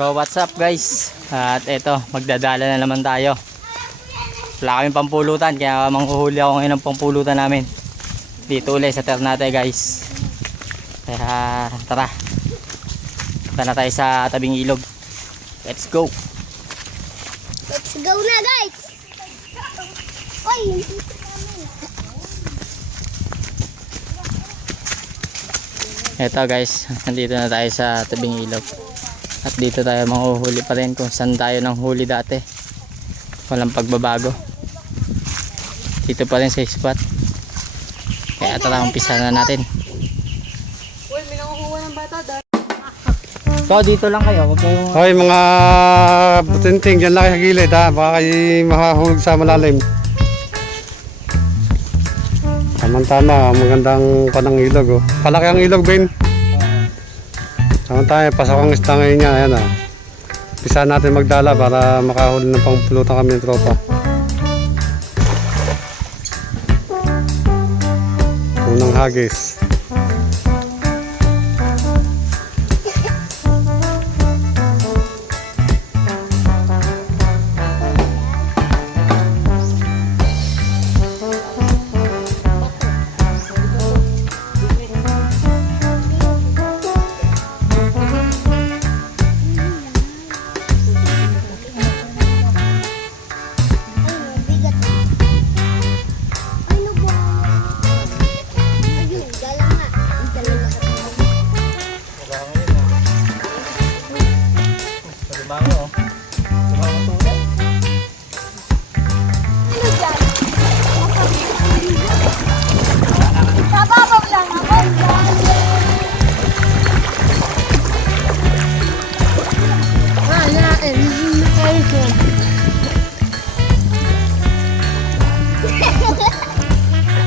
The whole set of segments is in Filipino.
So what's up guys, at eto magdadala na naman tayo. Wala kaming pampulutan kaya manghuhuli ako ngayon ng pampulutan namin dito ulit sa Ternate guys. Kaya tara, punta na tayo sa tabing ilog. Let's go. Let's go na guys. Oy, eto guys, nandito na tayo sa tabing ilog. At dito tayo manghuhuli pa rin kung saan tayo nang huli dati. Walang pagbabago. Dito pa rin sa spot. Kaya tara, umpisa na natin. Uy, may nangukuha ng bata dahil. So dito lang kayo, wag kayong... Hoy mga butinting, dyan lang kayo sa gilid ha. Baka kayo mahahulog sa malalim. Tama-tama, magandang panang ilog oh. Palaki ang ilog, Ben. Tama-tama, pasok ang isda ngayon niya. Ayan ah. Pisa natin magdala para makahuli ng pangpulutan kami ng tropa. Unang hagis.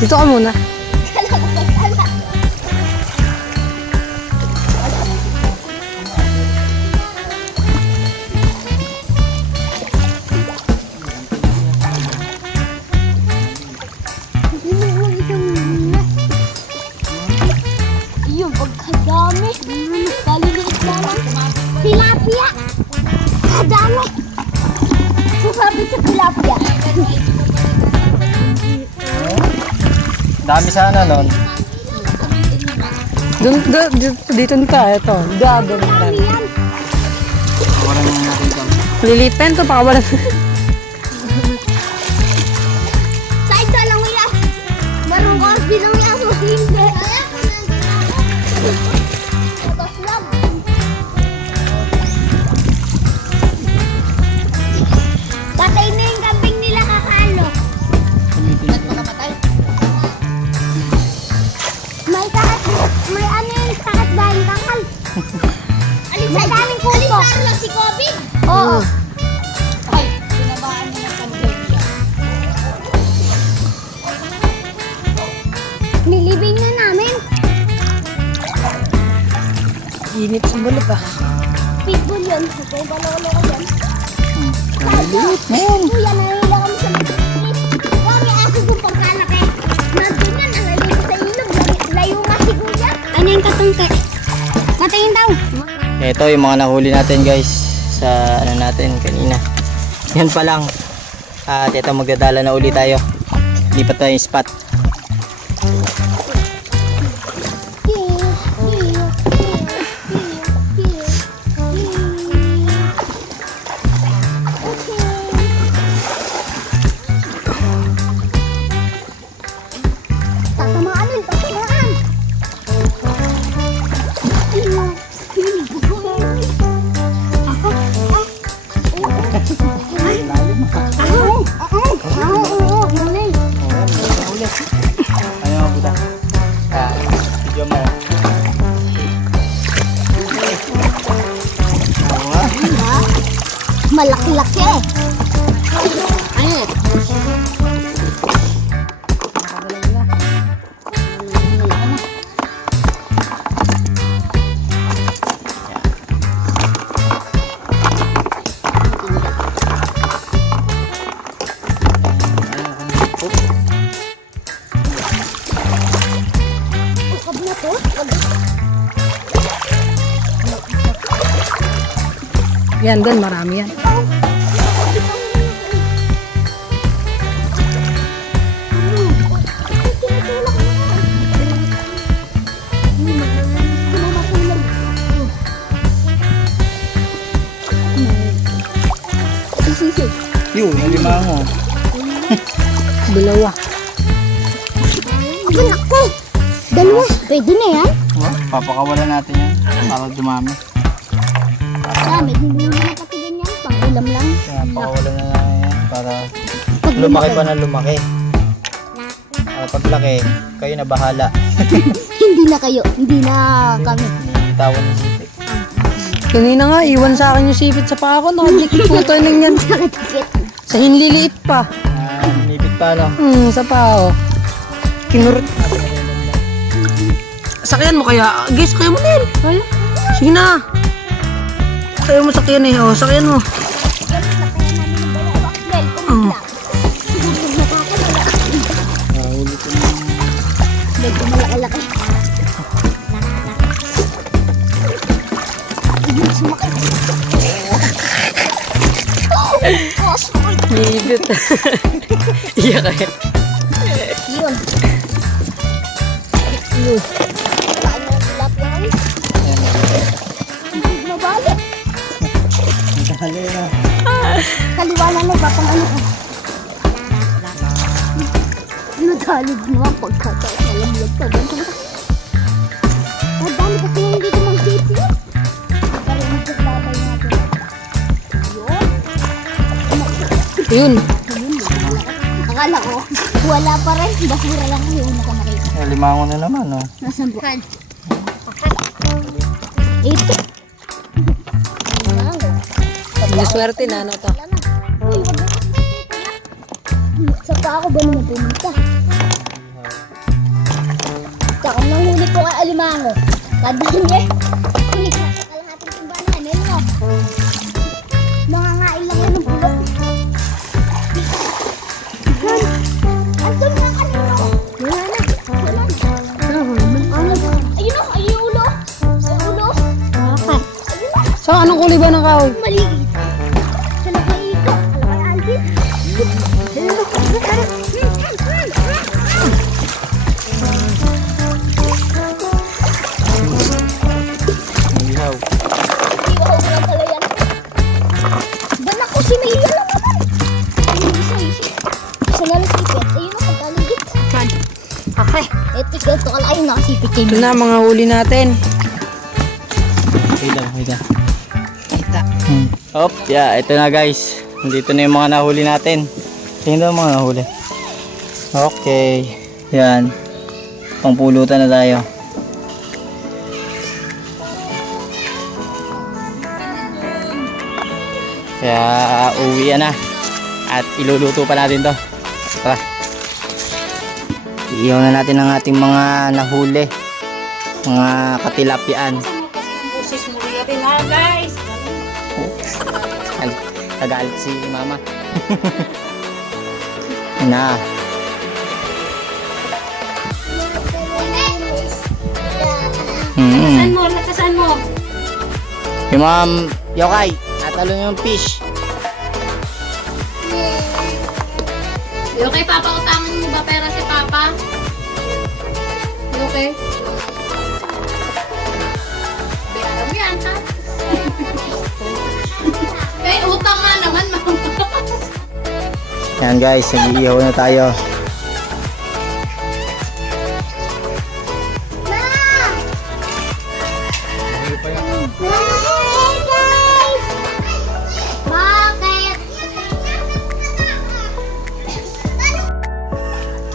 Dito ka muna. yung pagkadami. Kaliliit na lang. Tilapia. Kadami. Sasabi sa tilapia. Dami sana nun. Dito na tayo. Ito. Gagawin Dami tayo. yan. Walang nakita. Lilipen to. Baka wala. Sa ito lang yan. Marunong bilang yan. Hindi. Tapos lang. Patay na yung kambing nila kakalo. May kakat, may ano yung kakat ba yung kakal? May daming kuko. Si Kobe? Oo. Ay, pinabaan niya ng pandemya. Nilibing na namin. Init sa bulit ah. Pitbull yun. Ito yung balolo ko yan. Maliit na yan. Kuya, nalila kami sa matitis. Kami aso kung pagkalaki. Nandun yan, nalalim sa ilog. Layo nga si Kuya. Ano yung katungkay? Patingin daw. Ito yung mga nahuli natin guys sa ano natin kanina. Yan pa lang. At ito magdadala na uli tayo. Lipat tayo yung spot. Tatamaan yun, tatamaan. Ako, Ano mga buta? Video mo. malaki-laki. Ano? Ukab na to? Yan, doon marami yan. Yun, alimango. Dalawa. Anak ko. Dalawa. Pwede na yan. Papakawalan natin yan para dumami. Dami. Hindi mo na pati ganyan. Pang-ulam lang. Kaya pakawalan na lang yan para lumaki pa na lumaki. Para paglaki, kayo na bahala. Hindi na kayo. Hindi na kami. Initawan ng sipit. Kanina nga, iwan sa akin yung sipit sa paa ko. Nakadikit po ito ng yan. Sakit-sakit. Sa hinliliit pa. Nipit pa no? Sa paa, oh. Kinurot. Sakyan mo kaya. Guys, sakyan mo din. Ay, sige na. Sakyan mo, sakyan eh. Oh, sakyan mo. Medyo malaki-laki. Sumakit. Oh, sumakit. Higit. Iya kaya. Yun. Yun. Kain na ng tilapia kami. Hindi mabalik. Kaliwa na na, papang ano ko. Nagalig mo ang pagkataon. Nalamlag pa. Ang dami kasi yung dito ng sisi. Pero magkakabay natin. Yun. Yun. Akala ko, wala pa rin. Basura lang yung una ko nakita. Alimango na naman no? Nasaan ba? Ito. May swerte na, ano to? Wala na. Uy, wag na. Sa pa ako ba naman pumunta? Tsaka nang huli ko kay alimango. Kadali niya. Huli ka sa kalahating timbangan. Yan mo. Nangangain lang yan ng bulok. Andun na kanino. Wala na. Wala na. Ayun o. Ayun yung ulo. Sa ulo. Ayun na. So, anong kulay ba ng kahoy? Maliit. Sa nakaito. Alam ka na, Alvin? Ihaw. Iwaw mo lang pala yan. Ban ako, si Maya lang naman. Isa na lang sipit. Ayun o, pagkaligit. Okay. Ito, ganito ka lang. Ayun, nakasipit kayo. Ito na mga huli natin. Wait lang. Hop, yeah, ito na guys. Dito na yung mga nahuli natin. Tingnan mo mga nahuli. Okay. Yan. Pangpulutan na tayo. Kaya uwi na. At iluluto pa natin to. Tara. Iihaw na natin ang ating mga nahuli. Mga katilapian. Nagalit si mama. Na. Saan mo? Saan mo? Yung ma'am Yokai, natalo yung fish. Okay, Papa, utangan mo ba pera si Papa? Okay? Bayaran mo yan, ha? Eh, utang nga naman, mama. Yan guys, nag-iihaw na tayo. Bakit?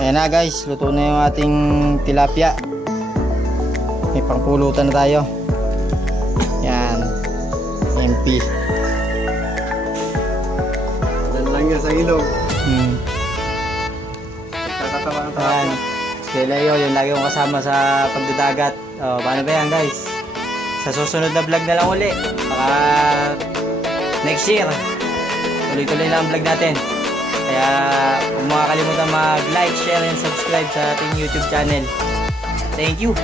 Ayan na guys, luto na yung ating tilapia. May pangpulutan na tayo. Yan. MP. Dan lang yan sa ilog. Kakatawa ang tao. Ayan. Si Leo, yung lagi kong kasama sa pagdadagat. O, paano ba yan guys? Sa susunod na vlog na lang uli. Baka next year. Tuloy-tuloy lang ang vlog natin. Kaya huwag makakalimutan mag-like, share, and subscribe sa ating YouTube channel. Thank you!